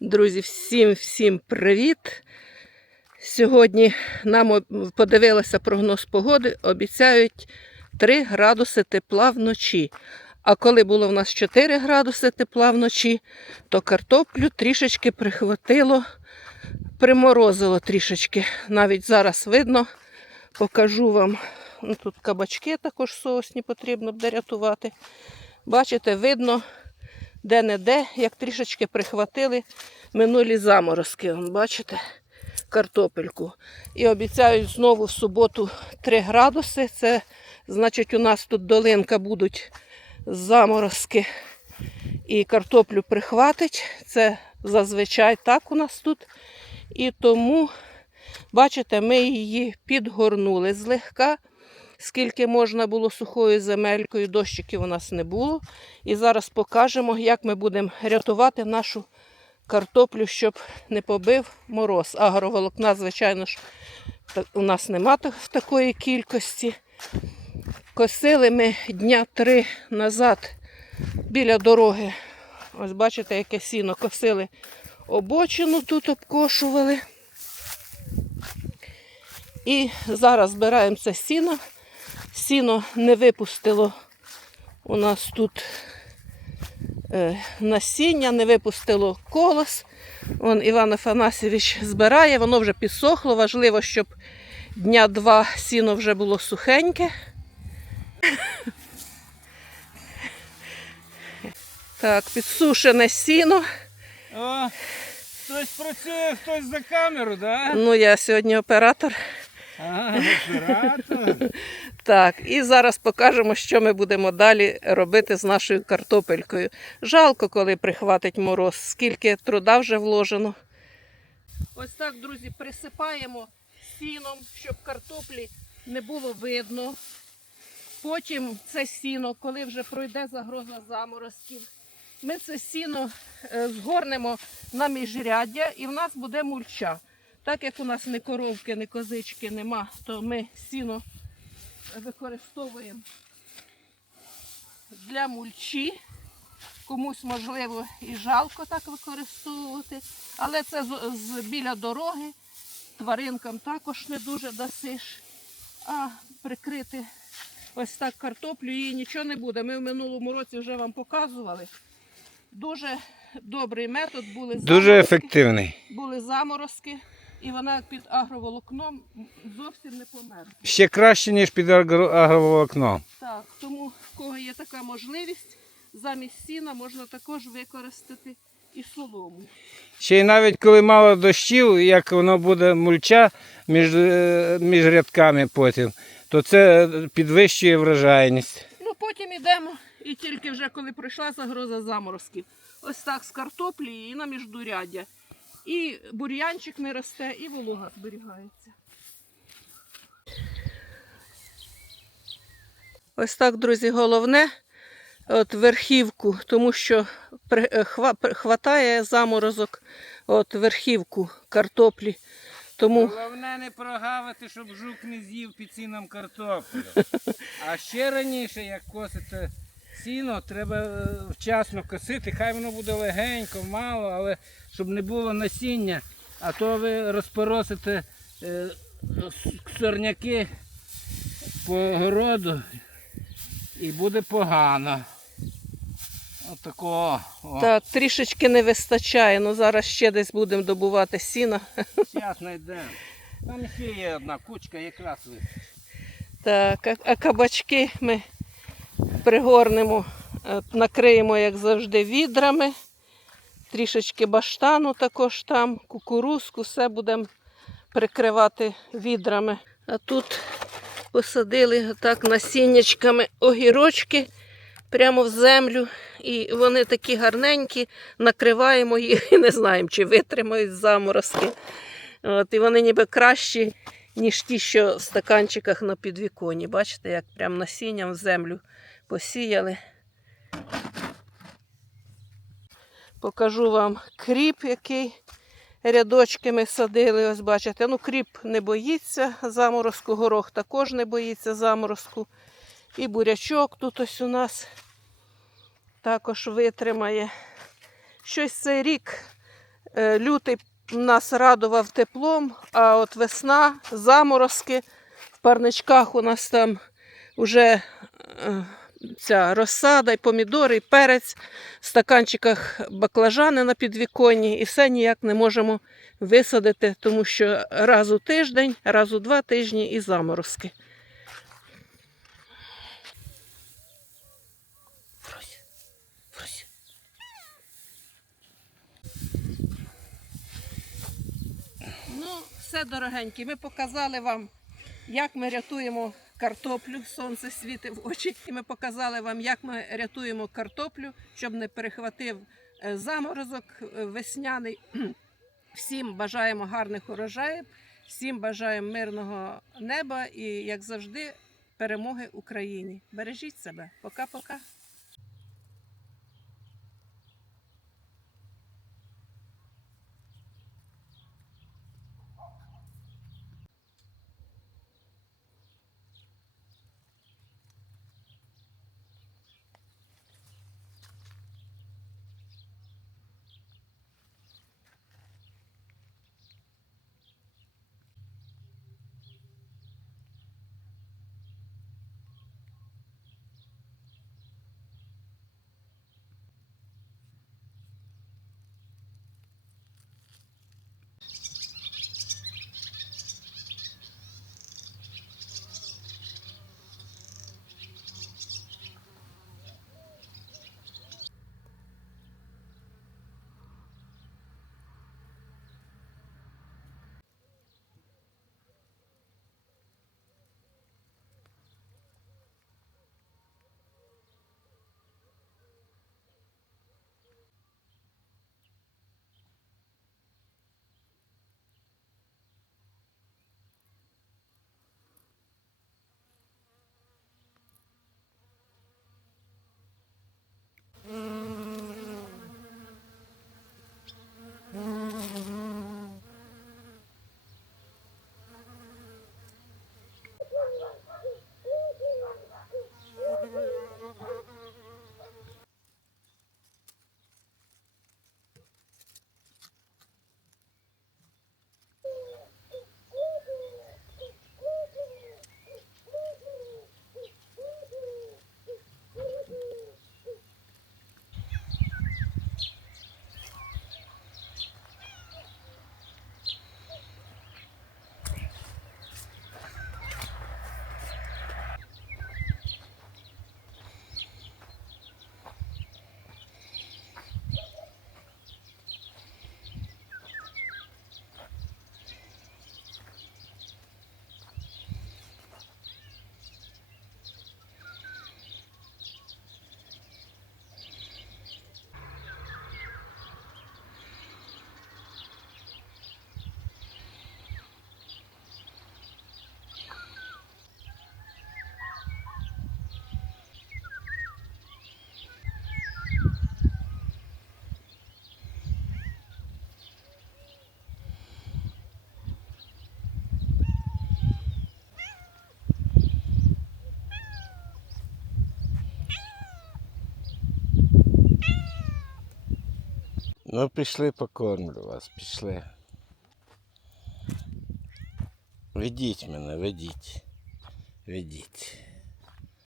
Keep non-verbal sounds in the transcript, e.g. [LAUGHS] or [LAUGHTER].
Друзі, всім всім привіт! Сьогодні нам подивилися прогноз погоди, обіцяють 3 градуси тепла вночі. А коли було в нас 4 градуси тепла вночі, то картоплю трішечки прихватило, приморозило трішечки. Навіть зараз видно, покажу вам. Ну, Тут кабачки також соусні потрібно буде рятувати. Бачите, видно, де-не-де, як трішечки прихватили минулі заморозки. Вон, бачите, картопельку. І обіцяють знову в суботу 3 градуси. Це значить, у нас тут долинка будуть заморозки і картоплю прихватить. Це зазвичай так у нас тут. І тому, бачите, ми її підгорнули злегка. Скільки можна було сухою земелькою, дощиків у нас не було. І зараз покажемо, як ми будемо рятувати нашу картоплю, щоб не побив мороз. Агроволокна, звичайно ж, у нас нема в такої кількості. Косили ми дня три назад біля дороги. Ось бачите, яке сіно косили обочину, тут обкошували. І зараз збираємо це сіно. Сіно не випустило у нас тут е, насіння, не випустило колос. Вон Іван Афанасьович збирає, воно вже підсохло. Важливо, щоб дня два сіно вже було сухеньке. Так, підсушене сіно. О, хтось працює, хтось за камеру, да? Ну, я сьогодні оператор. А, оператор. Так, і зараз покажемо, що ми будемо далі робити з нашою картопелькою. Жалко, коли прихватить мороз, скільки труда вже вложено. Ось так, друзі, присипаємо сіном, щоб картоплі не було видно. Потім це сіно, коли вже пройде загроза заморозків, ми це сіно е, згорнемо на міжряддя і в нас буде мульча. Так як у нас ні коровки, ні козички нема, то ми сіно використовуємо для мульчі. Комусь, можливо, і жалко так використовувати, але це з, з біля дороги. Тваринкам також не дуже дасиш. А прикрити ось так картоплю, її нічого не буде. Ми в минулому році вже вам показували. Дуже добрий метод, були Дуже ефективний. були заморозки, і вона під агроволокном зовсім не померзла. Ще краще, ніж під агро- агроволокно. Так, тому в кого є така можливість, замість сіна можна також використати і солому. Ще й навіть коли мало дощів, як воно буде мульча між, е, між рядками потім, то це підвищує врожайність. Ну потім йдемо, і тільки вже коли пройшла загроза заморозків. Ось так з картоплі і на міждуряддя. І бур'янчик не росте, і волога зберігається. Ось так, друзі, головне от верхівку, тому що е, хватає заморозок от верхівку картоплі. Тому Головне не прогавити, щоб жук не з'їв під сіном картоплю. [LAUGHS] А ще раніше, як косите сіно, треба е, вчасно косити. Хай воно буде легенько, мало, але щоб не було насіння, а то ви розпоросите е, сорняки по городу і буде погано. Отако. О, та, трішечки не вистачає. Ну зараз ще десь будемо добувати сіна. Зараз знайдемо. Там ще є одна кучка, якраз ви. Так, а, а кабачки ми пригорнемо, е, накриємо, як завжди, відрами. Трішечки баштану також там, кукурузку, все будемо прикривати відрами. А тут посадили так насіннячками огірочки прямо в землю. І вони такі гарненькі, накриваємо їх і [LAUGHS] не знаємо, чи витримають заморозки. От, і вони ніби кращі, ніж ті, що в стаканчиках на підвіконі. Бачите, як прям насінням в землю посіяли. Покажу вам кріп, який рядочки ми садили. Ось бачите, ну кріп не боїться заморозку, горох також не боїться заморозку. І бурячок тут ось у нас також витримає. Щось цей рік Е, Лютий нас радував теплом, а от весна, заморозки. В парничках у нас там вже е, ця розсада, і помідори, і перець, в стаканчиках баклажани на підвіконні, і все ніяк не можемо висадити, тому що раз у тиждень, раз у два тижні і заморозки. Ну, все дорогенькі. Ми показали вам, як ми рятуємо картоплю. Сонце світить в очі. І ми показали вам, як ми рятуємо картоплю, щоб не перехватив е, заморозок е, весняний. [CLEARS THROAT] Всім бажаємо гарних урожаїв, всім бажаємо мирного неба і, як завжди, перемоги Україні. Бережіть себе. Пока-пока. Ну, пішли покормлю вас, пішли. Ведіть мене, ведіть. Ведіть.